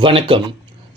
வணக்கம்.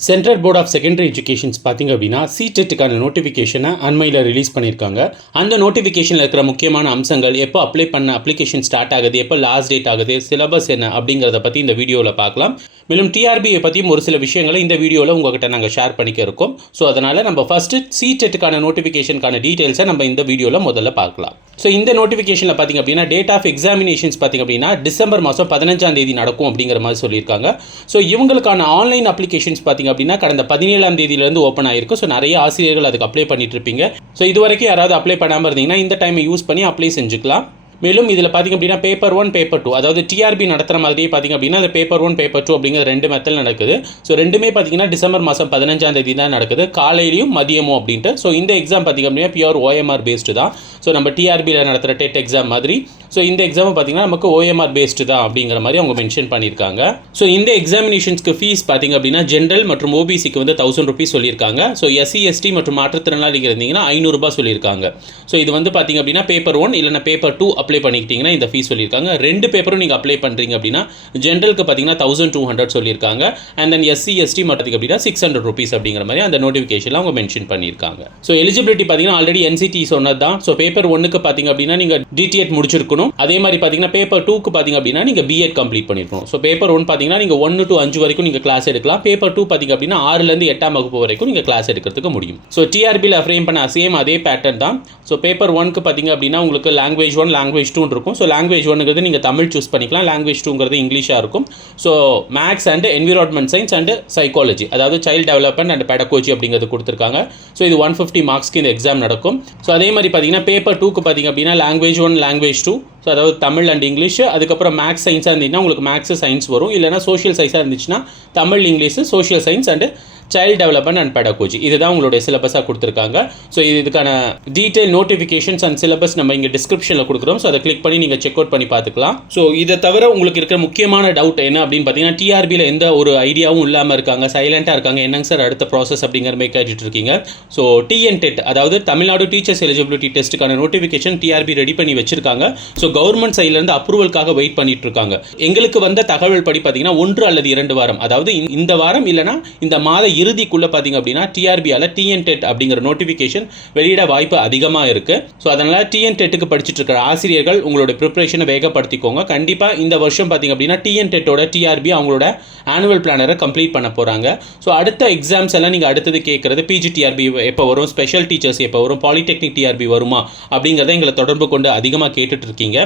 Central board of secondary educations பார்த்திங்க அப்படின்னா சிடெட்டுக்கான நோட்டிஃபிகேஷனை அண்மையில் ரிலீஸ் பண்ணியிருக்காங்க. அந்த நோட்டிஃபிகேஷனில் இருக்கிற முக்கியமான அம்சங்கள், எப்போ அப்ளை பண்ண அப்ளிகேஷன் ஸ்டார்ட் ஆகுது, எப்போ லாஸ்ட் டேட் ஆகுது, சிலபஸ் என்ன அப்படிங்கிறத பற்றி இந்த வீடியோவில் பார்க்கலாம். மேலும் டிஆர்பியை பற்றியும் ஒரு சில விஷயங்களை இந்த வீடியோவில் உங்கள்கிட்ட நாங்கள் ஷேர் பண்ணிக்க இருக்கோம். ஸோ அதனால் நம்ம ஃபஸ்ட்டு சிடெட்டுக்கான நோட்டிஃபிகேஷனுக்கான டீட்டெயில்ஸை நம்ம இந்த வீடியோவில் முதல்ல பார்க்கலாம். ஸோ இந்த நோட்டிஃபிகேஷனில் பார்த்திங்க அப்படின்னா டேட் ஆஃப் எக்ஸாமினேஷன்ஸ் பார்த்திங்க அப்படின்னா டிசம்பர் மாதம் 15ஆம் தேதி நடக்கும் அப்படிங்கிற மாதிரி சொல்லியிருக்காங்க. ஸோ இவங்களுக்கான ஆன்லைன் அப்ளிகேஷன்ஸ் பார்த்திங்க அப்படின்னா கடந்த 17ஆம் தேதியிலேருந்து ஓப்பன் ஆகிருக்கும். ஸோ நிறைய ஆசிரியர்கள் அதுக்கு அப்ளை பண்ணிட்டு இருப்பீங்க. ஸோ இது வரைக்கும் யாராவது அப்ளை பண்ணாமல் இருந்தீங்கன்னா இந்த டைமை யூஸ் பண்ணி அப்ளை செஞ்சுக்கலாம். மேலும் இதில் பார்த்திங்க அப்படின்னா பேப்பர் 1 பேப்பர் 2, அதாவது டிஆர்பி நடத்துகிற மாதிரியே பார்த்திங்க அப்படின்னா அது பேப்பர் 1 பேப்பர் 2 அப்படிங்கிற 2 மெத்தட் நடக்குது. ஸோ ரெண்டுமே பார்த்திங்கன்னா டிசம்பர் மாதம் 15ஆம் தேதி தான் நடக்குது, காலையிலையும் மதியமும் அப்படின்ட்டு. ஸோ இந்த எக்ஸாம் பார்த்திங்க அப்படின்னா பியூர் ஓஎம்ஆர் பேஸ்டு தான். ஸோ நம்ம டிஆர்பியில் நடத்துகிற டெட் எக்ஸாம் மாதிரி ஸோ இந்த எக்ஸாம் பார்த்திங்கன்னா நமக்கு ஓஎம்ஆர் பேஸ்டு தான் அப்படிங்கிற மாதிரி அவங்க மென்ஷன் பண்ணியிருக்காங்க. ஸோ இந்த எக்ஸாமினேஷன்ஸ்க்கு ஃபீஸ் பார்த்திங்க அப்படின்னா ஜென்ரல் மற்றும் ஓபிசிக்கு வந்து 1000 ரூபீஸ் சொல்லியிருக்காங்க. ஸோ எஸ்சி எஸ்டி மற்றும் மாற்றுத்திறனாளிகள் இருந்தீங்கன்னா 500 ரூபாய் சொல்லியிருக்காங்க. ஸோ இது வந்து பார்த்திங்க அப்படின்னா பேப்பர் 1 இல்லைனா பேப்பர் 2 அப்ளை பண்ணிக்கிட்டிங்கன்னா இந்த ஃபீஸ் சொல்லியிருக்காங்க. 2 பேப்பரும் நீங்கள் அப்ளை பண்ணுறீங்க அப்படின்னா ஜென்ரலுக்கு பார்த்தீங்கன்னா 1200 சொல்லியிருக்காங்க. அண்ட் தென் எஸ்சி எஸ்டி மட்டும் அப்படின்னா 600 ரூபீஸ் அப்படிங்கிற மாதிரி அந்த நோட்டிஃபிகேஷனில் அவங்க மென்ஷன் பண்ணியிருக்காங்க. ஸோ எலிஜிபிலிட்டி பார்த்தீங்கன்னா ஆல்ரெடி என்சிடி சொன்னது தான். ஸோ பேப்பர் 1க்கு பார்த்தீங்க அப்படின்னா நீங்கள் டிடிஎட் முடிச்சிருக்கணும். அதே மாதிரி பார்த்தீங்கன்னா பேப்பர் 2க்கு பார்த்தீங்க அப்படின்னா நீங்கள் பிஎட் கம்ப்ளீட் பண்ணிருக்கணும். ஸோ பேப்பர் 1 பார்த்தீங்கன்னா நீங்கள் 1 to 5 வரைக்கும் நீங்கள் கிளாஸ் எடுக்கலாம். பேப்பர் 2 பார்த்தீங்க அப்படின்னா 6லேருந்து 8ஆம் வகுப்பு வரைக்கும் நீங்கள் கிளாஸ் எடுக்கிறதுக்கு முடியும். ஸோ டிஆர்பியில் ஃப்ரேம் பண்ண சேம் அதே பேட்டர்ன் தான். ஸோ பேப்பர் 1க்கு பார்த்தீங்க அப்படின்னா உங்களுக்கு லாங்குவேஜ் 1 லாங்குவேஜ் 2 இருக்கும். ஸோ லாங்குவேஜ் 1ங்கிறது நீங்கள் தமிழ் சூஸ் பண்ணிக்கலாம், லாங்குவேஜ் 2ங்கிறது இங்கிலீஷாக இருக்கும். So maths and environment science and psychology, அதாவது சைல்டு டெவலப்மெண்ட் அண்ட் பெடகோஜி அப்படிங்கிறது கொடுத்துருக்காங்க. ஸோ இது 150 மார்க்ஸ்க்கு இந்த எக்ஸாம் நடக்கும். ஸோ அதே மாதிரி பார்த்தீங்கன்னா பேப்பர் 2க்கு பார்த்தீங்க அப்படின்னா லாங்குவேஜ் 1 லாங்குவேஜ் 2, ஸோ அதாவது தமிழ் அண்ட் இங்கிலீஷ், அதுக்கப்புறம் மேக்ஸ் சயின்ஸாக இருந்துச்சுன்னா உங்களுக்கு மேக்ஸ் சயின்ஸ் வரும். இல்லைனா சோஷியல் சயின்ஸாக இருந்துச்சுன்னா Tamil English social science and child development and pedagogy, இதுதான் உங்களுடைய சிலபஸாக கொடுத்துருக்காங்க. ஸோ இதுக்கான டீட்டெயில் நோட்டிஃபிகேஷன்ஸ் அண்ட் சிலபஸ் நம்ம இங்கே டிஸ்கிரிப்ஷனில் கொடுக்குறோம். ஸோ அதை கிளிக் பண்ணி நீங்கள் செக் அவுட் பண்ணி பார்த்துக்கலாம். ஸோ இதை தவிர உங்களுக்கு இருக்கிற முக்கியமான டவுட் என்ன அப்படின்னு பார்த்தீங்கன்னா டிஆர்பியில் எந்த ஒரு ஐடியாவும் இல்லாமல் இருக்காங்க, சைலண்ட்டாக இருக்காங்க, என்னங்க சார் அடுத்த ப்ராசஸ் அப்படிங்கிற மாதிரி கேட்டுட்டு இருக்கீங்க. ஸோ டிஎன்டெட், அதாவது தமிழ்நாடு டீச்சர்ஸ் எலிஜிபிலிட்டி டெஸ்ட்டுக்கான நோட்டிஃபிகேஷன் டிஆர்பி ரெடி பண்ணி வச்சிருக்காங்க. ஸோ கவர்மெண்ட் சைட்லேருந்து அப்ரூவலுக்காக வெயிட் பண்ணிட்டு இருக்காங்க. எங்களுக்கு வந்த தகவல் படி பார்த்தீங்கன்னா 1 அல்லது 2 வாரம், அதாவது இந்த வாரம் இல்லைனா இந்த மாத இறுதிக்குள்ளே பார்த்தீங்க அப்படின்னா டிஆர்பியால் டிஎன்டெட் அப்படிங்கிற நோட்டிஃபிகேஷன் வெளியிட வாய்ப்பு அதிகமாக இருக்குது. ஸோ அதனால் டிஎன்டெட்டுக்கு படிச்சுட்டு இருக்கிற ஆசிரியர்கள் உங்களோட ப்ரிப்பரேஷனை வேகப்படுத்திக்கோங்க. கண்டிப்பாக இந்த வருஷம் பார்த்தீங்க அப்படின்னா டிஎன்டெட்டோட டிஆர்பி அவங்களோட ஆனுவல் பிளானரை கம்ப்ளீட் பண்ண போகிறாங்க. ஸோ அடுத்த எக்ஸாம்ஸ் எல்லாம் நீங்கள் அடுத்தது கேட்குறது பிஜிடிஆர்பி எப்போ வரும், ஸ்பெஷல் டீச்சர்ஸ் எப்போ வரும், பாலிடெக்னிக் டிஆர்பி வருமா அப்படிங்கிறத எங்களை தொடர்பு கொண்டு அதிகமாக கேட்டுட்டு இருக்கீங்க.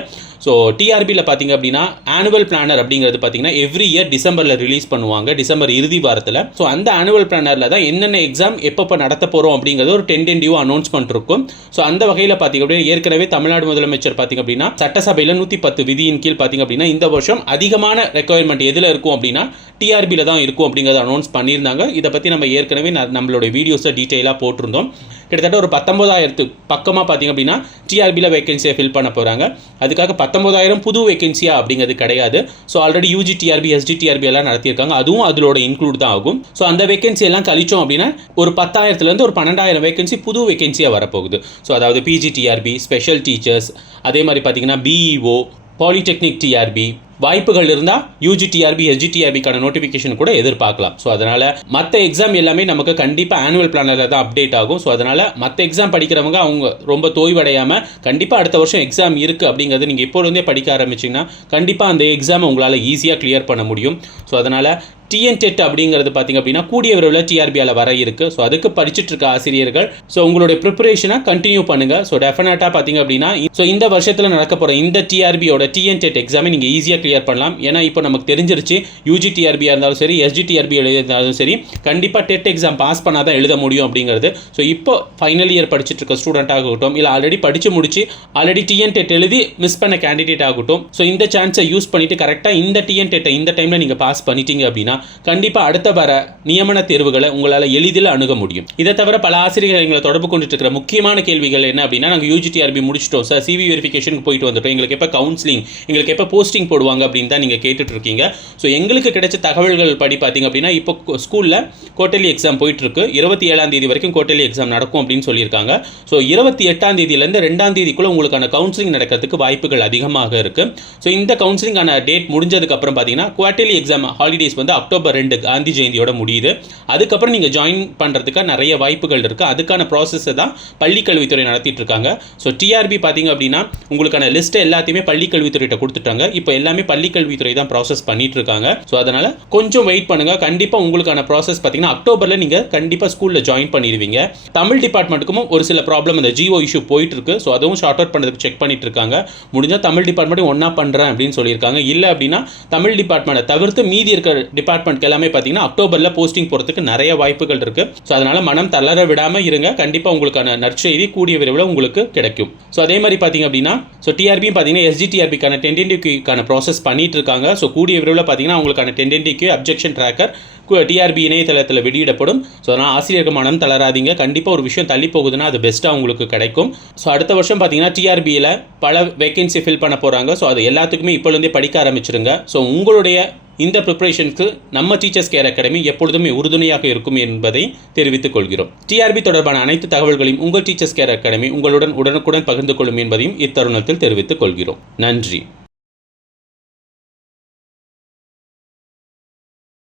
ஸோ டிஆர்பியில் பார்த்தீங்க அப்படின்னா ஆனுவல் பிளானர் அப்படிங்கிறது பார்த்தீங்கன்னா எவ்ரி இயர் டிசம்பரில் ரிலீஸ் பண்ணுவாங்க, டிசம்பர் இறுதி வாரத்தில். ஸோ அந்த ஆனுவல் பிளானரில் தான் என்னென்ன எக்ஸாம் எப்போ நடத்த போகிறோம் அப்படிங்கிறது ஒரு டென்டென்டிவ் அனௌன்ஸ்மெண்ட் இருக்கும். ஸோ அந்த வகையில் பார்த்தீங்க அப்படின்னா ஏற்கனவே தமிழ்நாடு முதலமைச்சர் பார்த்தீங்க அப்படின்னா சட்டசபையில் 110 விதியின் கீழ் பார்த்தீங்க அப்படின்னா இந்த வருஷம் அதிகமான ரெக்குயர்மெண்ட் எதில் இருக்கும் அப்படின்னா டிஆர்பியில் தான் இருக்கும் அப்படிங்கிறத அனௌன்ஸ் பண்ணியிருந்தாங்க. இதை பற்றி நம்ம ஏற்கனவே நம்மளோட வீடியோஸை டீட்டெயிலாக போட்டிருந்தோம். கிட்டத்தட்ட ஒரு 19,000 பக்கமாக பார்த்தீங்க அப்படின்னா டிஆர்பியில் வேகன்சியை ஃபில் பண்ண போகிறாங்க. அதுக்காக 19,000 புது வேகன்சியா அப்படிங்கிறது கிடையாது. So already UG TRB SD TRB எல்லாம் நடத்தியிருக்காங்க, அதுவும் அதோட இன்க்ளூட் தான் ஆகும். ஸோ அந்த வேகன்சி எல்லாம் கழிச்சோம் அப்படின்னா ஒரு 10,000லேருந்து ஒரு 12,000 வேகன்சி புது வேகன்சியாக வரப்போகுது. ஸோ அதாவது பிஜிடிஆர்பி, ஸ்பெஷல் டீச்சர்ஸ், அதே மாதிரி பார்த்தீங்கன்னா பிஇஓ, பாலிடெக்னிக் டிஆர்பி, வாய்ப்புகள் இருந்தால் யூஜி டிஆர்பி எஸ்ஜி டிஆர்பிக்கான நோட்டிஃபிகேஷன் கூட எதிர்பார்க்கலாம். ஸோ அதனால் மற்ற எக்ஸாம் எல்லாமே நமக்கு கண்டிப்பாக ஆனுவல் பிளானரில் தான் அப்டேட் ஆகும். ஸோ அதனால் மற்ற எக்ஸாம் படிக்கிறவங்க அவங்க ரொம்ப தோய்வடையாமல் கண்டிப்பாக அடுத்த வருஷம் எக்ஸாம் இருக்குது அப்படிங்கிறது நீங்கள் இப்போலேருந்தே படிக்க ஆரம்பிச்சிங்கன்னா கண்டிப்பாக அந்த எக்ஸாமை உங்களால் ஈஸியாக கிளியர் பண்ண முடியும். ஸோ அதனால் டிஎன்டெட் அப்படிங்கிறது பார்த்திங்க அப்படின்னா கூடிய விரைவில் டிஆர்பியால் வர இருக்குது. ஸோ அதுக்கு படிச்சுட்டு இருக்க ஆசிரியர்கள் ஸோ உங்களுடைய ப்ரிப்பரேஷனை கண்டினியூ பண்ணுங்கள். ஸோ டெஃபினட்டாக பார்த்திங்க அப்படின்னா ஸோ இந்த வருஷத்தில் நடக்க போகிற இந்த டிஆர்பியோட டிஎன்டெட் எக்ஸாமை நீங்கள் ஈஸியாக கிளியர் பண்ணலாம். ஏன்னா இப்போ நமக்கு தெரிஞ்சிருச்சு யூஜி டிஆர்பியாக இருந்தாலும் சரி எஸ்ஜி டிஆர்பி எழுதியிருந்தாலும் சரி கண்டிப்பாக டெட் எக்ஸாம் பாஸ் பண்ணால் தான் எழுத முடியும் அப்படிங்கிறது. ஸோ இப்போ ஃபைனல் இயர் படிச்சுட்டு இருக்க ஸ்டூடெண்ட்டாக ஆகட்டும், இல்லை ஆல்ரெடி படித்து முடிச்சு ஆல்ரெடி டிஎன்டெட் எழுதி மிஸ் பண்ண கேண்டிடேட் ஆகட்டும், ஸோ இந்த சான்ஸை யூஸ் பண்ணிவிட்டு கரெக்டாக இந்த டிஎன்டெட்டை இந்த டைமில் நீங்கள் பாஸ் பண்ணிட்டீங்க அப்படின்னா கண்டிப்பாக அடுத்த வர நியமன தேர்வுகளை உங்களால் எளிதில் அணுக முடியும். இதை தவிர பல ஆசிரியர்கள் எங்களை தொடர்பு கொண்டுட்டு இருக்கிற முக்கியமான கேள்விகள் என்ன அப்படின்னா நாங்கள் யூஜிடிஆர்பி முடிச்சிட்டோம் சார், சிவி வெரிஃபிகேஷனுக்கு போயிட்டு வந்துட்டோம், எங்களுக்கு எப்போ கவுன்சிலிங், எங்களுக்கு எப்போ போஸ்டிங் போடுவாங்க அப்படின்னு தான் நீங்கள் கேட்டுட்டு இருக்கீங்க. ஸோ எங்களுக்கு கிடைச்ச தகவல்கள் படி பார்த்தீங்க அப்படின்னா இப்போ ஸ்கூலில் குவார்ட்டர்லி எக்ஸாம் போயிட்டுருக்கு. 27ஆம் தேதி வரைக்கும் குவார்ட்டர்லி எக்ஸாம் நடக்கும் அப்படின்னு சொல்லியிருக்காங்க. ஸோ 28ஆம் தேதியிலேருந்து 2ஆம் தேதிக்குள்ளே உங்களுக்கான கவுன்சிலிங் நடக்கிறதுக்கு வாய்ப்புகள் அதிகமாக இருக்குது. ஸோ இந்த கவுன்சிலிங்கான டேட் முடிஞ்சதுக்கப்புறம் பார்த்தீங்கன்னா குவார்ட்டர்லி எக்ஸாம் ஹாலிடேஸ் வந்து அக்டோபர் 2 காந்தி ஜெயந்தியோட முடியுது. அதுக்கப்புறம் நீங்கள் ஜாயின் பண்ணுறதுக்கு நிறைய வாய்ப்புகள் இருக்குது. அதுக்கான ப்ராசஸை தான் பள்ளிக்கல்வித்துறை நடத்திட்டு இருக்காங்க. ஸோ டிஆர்பி பார்த்தீங்க அப்படின்னா உங்களுக்கான லிஸ்ட்டை எல்லாத்தையுமே பள்ளிக்கல்வித்துறையிட்ட கொடுத்துட்டாங்க. இப்போ எல்லாமே பள்ளிக்கல்வித்துறை தான் ப்ராசஸ் பண்ணிட்டு இருக்காங்க. ஸோ அதனால் கொஞ்சம் வெயிட் பண்ணுங்கள். கண்டிப்பாக உங்களுக்கான ப்ராசஸ் பார்த்தீங்கன்னா அக்டோபரில் நீங்கள் கண்டிப்பாக ஸ்கூலில் ஜாயின் பண்ணிடுவீங்க. தமிழ் டிபார்ட்மெண்ட்டுக்கும் ஒரு சில ப்ராப்ளம் இந்த ஜிஓ இஷ்யூ போயிட்டு இருக்கு. ஸோ அதுவும் ஷார்ட் அவுட் பண்ணுறதுக்கு செக் பண்ணிட்டு இருக்காங்க. முடிஞ்சால் தமிழ் டிபார்ட்மெண்ட்டும் ஒன்றா பண்ணுறேன் அப்படின்னு சொல்லியிருக்காங்க. இல்லை அப்படின்னா தமிழ் டிபார்ட்மெண்ட்டை தவிர்த்து மீதி இருக்கிற டிபார்ட்மெண்ட் எல்லாமே பார்த்தீங்கன்னா அக்டோபரில் போஸ்டிங் போகிறதுக்கு நிறைய வாய்ப்புகள் இருக்கு. ஸோ அதனால் மனம் தளர விடாமல் இருங்க. கண்டிப்பாக உங்களுக்கான நற்செய்தி கூடிய விரைவில் உங்களுக்கு கிடைக்கும். ஸோ அதே மாதிரி பார்த்தீங்க அப்படின்னா ஸோ டிஆர்பியும் பார்த்தீங்கன்னா எஸ்ஜிடிஆர்பிக்கான டென்டென்டிவ்க்கான ப்ராசஸ் பண்ணிட்டு இருக்காங்க. ஸோ கூடிய விரைவில் பார்த்தீங்கன்னா உங்களுக்கான டென்டென்டிவ் அப்ஜெக்ஷன் ட்ராக்கர் டிஆர்பி இணையதளத்தில் வெளியிடப்படும். ஸோ அதனால் ஆசிரியர்கள் மனம் தளராதீங்க. கண்டிப்பாக ஒரு விஷயம் தள்ளி போகுதுன்னா அது பெஸ்ட்டாக உங்களுக்கு கிடைக்கும். ஸோ அடுத்த வருஷம் பார்த்தீங்கன்னா டிஆர்பியில் பல வேகன்சி ஃபில் பண்ண போகிறாங்க. ஸோ அது எல்லாத்துக்குமே இப்போலேருந்தே படிக்க ஆரம்பிச்சிருங்க. ஸோ உங்களுடைய இந்த ப்ரிப்பரேஷனுக்கு நம்ம டீச்சர்ஸ் கேர் அகாடமி எப்பொழுதுமே உறுதுணையாக இருக்கும் என்பதை தெரிவித்துக் கொள்கிறோம். டிஆர்பி தொடர்பான அனைத்து தகவல்களையும் உங்கள் டீச்சர்ஸ் கேர் அகாடமி உங்களுடன் உடனுக்குடன் பகிர்ந்து கொள்ளும் என்பதையும் இத்தருணத்தில் தெரிவித்துக் கொள்கிறோம். நன்றி.